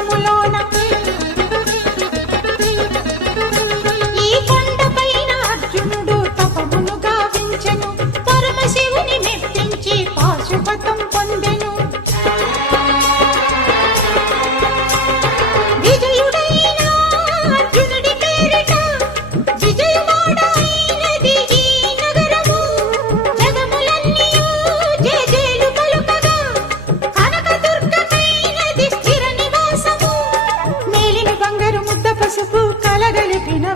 జగములోన ఈ కొండపైన అర్జునుడు తపమును గావించెను పరమశివుని మెప్పించి పాశుపతం పొందెను విజయుడైన అర్జునుడి పేరిట విజయవాడైనది ఈ నగరము జగములన్నీయు జేజేలు పలుకగా కనకదుర్గమైనది స్థిర నివాసము మేలిమి బంగారు ముద్ద పసుపు కలగలిపిన